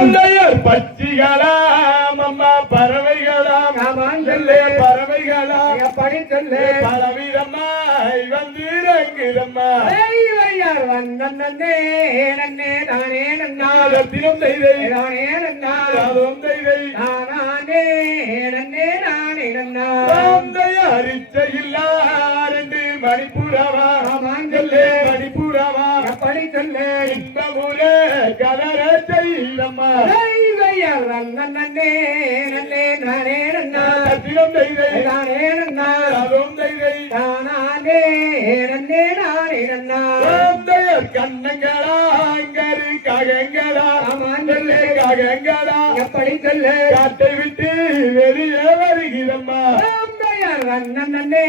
பச்சிகளாம் அம்மா பறவைகளாம். ஆமாஞ்சொல்லே பறவைகளாம். எப்படி சொல்லு. பலவிதமாய் வந்து இறங்குதம்மா ஐயர் வந்தே நன்னே நானே நன்னா. நாளத்திலும் செய்தை. நானே நன்னா. நாளும் செய்தை. நானே நன்னே நானே நன்னா. மணிப்புறவா. ஆமாஞ்சொல்லே மணிப்புறவா. எப்படி சொல்லு. இன்பமுல கலர செய்தம்மா ஐயர் வந்தே நன்னே நானே நன்னா நாளத்திலும் செய்தை நானே நன்னா நாளும் செய்தை நானே நன்னே நானே நன்னா தந்தையர் கண்ணங்களா அங்கரு ககங்களா ஆமாஞ்சொல்லே ககங்களா. எப்படி சொல்லு காட்டை விட்டு வெளியே வருகிறம்மா. வந்தே நன்னே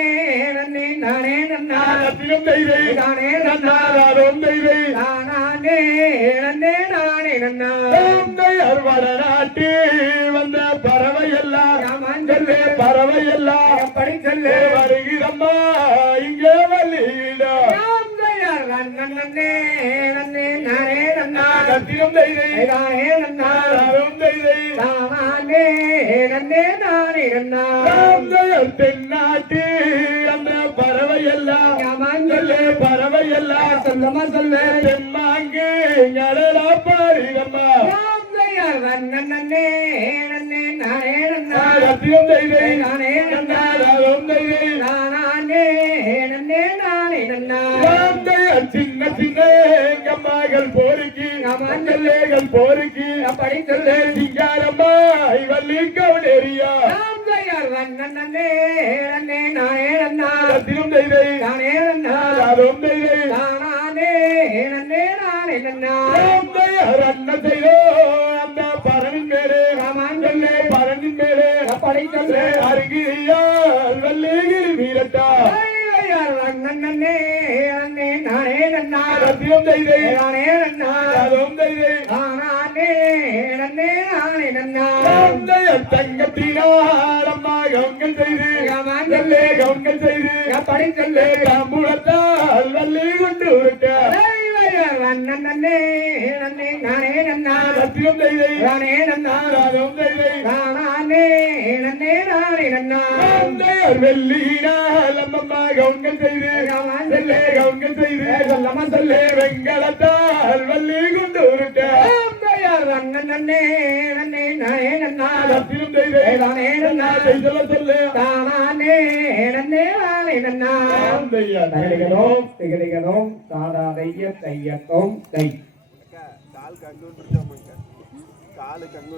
நானே நன்னா நானே நன்னா. நானே வடநாட்டு வந்த பறவை எல்லாம் பறவை எல்லாம் எப்படி சொல்லு. வருகிறம்மா இங்கே வல்லிடா. நானே நன்னா நாளத்திலும் செய்தை. நானே நன்னா நானே நன்னே நானே நன்னா தந்தையர் தென்னாட்டு அந்த பறவை எல்லாம் பறவை எல்லாம் சொல்லமா சொல்லு பாருங்கம்மா ஐயர் வந்தே நன்னே நானே நன்னா ரத்தியம் செய்தை நானே நன்னா நாளும் செய்தை நானே நன்னே நானே நன்னா தந்தையர் சின்ன சின்ன எங்கம்மாகள் போருக்கு மஞ்சள்கள் போருக்கு அப்படி சிங்காரம்மா வள்ளி கவனேரியா ஐயர் நன்னே நானே நன்னா ரத்தியம் நானே நன்னா நாளும் நானே நன்னே நானே நன்னா அண்ணன் செய்தோ வீரட்டா ஐயர் வந்தே நன்னே நானே நன்னா ரத்தியம் செய்தை. நானே நன்னா நாளும் செய்தை. நானே நன்னே நானே நன்னா. தந்தையர் தங்கத்தினால் அம்மா கவுங்கள் செய்து. நல்லே கவுங்கள் செய்து. அப்படி சொல்லு தாம்பூலத்தால் வள்ளி கொண்டு விட்ட ஐயர் வந்தே நன்னே நானே நன்னா ரத்தியம் செய்தை. நானே நன்னா. நாளும் செய்தை. நானே நன்னே நானே நன்னா தந்தையர் வெள்ளியினால் அம்மம்மா கவுங்கள் செய்து நல்லே கவுங்கள் செய்து சொல்லமா சொல்லு. வெங்கலத்தால் வள்ளி கொண்டு விட்ட ஐயர் வந்தே நன்னே நானே நன்னா ரத்தியம் செய்தை நானே நன்னா செய்தல சொல்லு தானே நன்னே நானே நன்னா தந்தையர் தகலிகனும் திகலிகனும் தாதாதைய தையத்தோம் தை. கால் கங்கு காலுக்கு அங்கு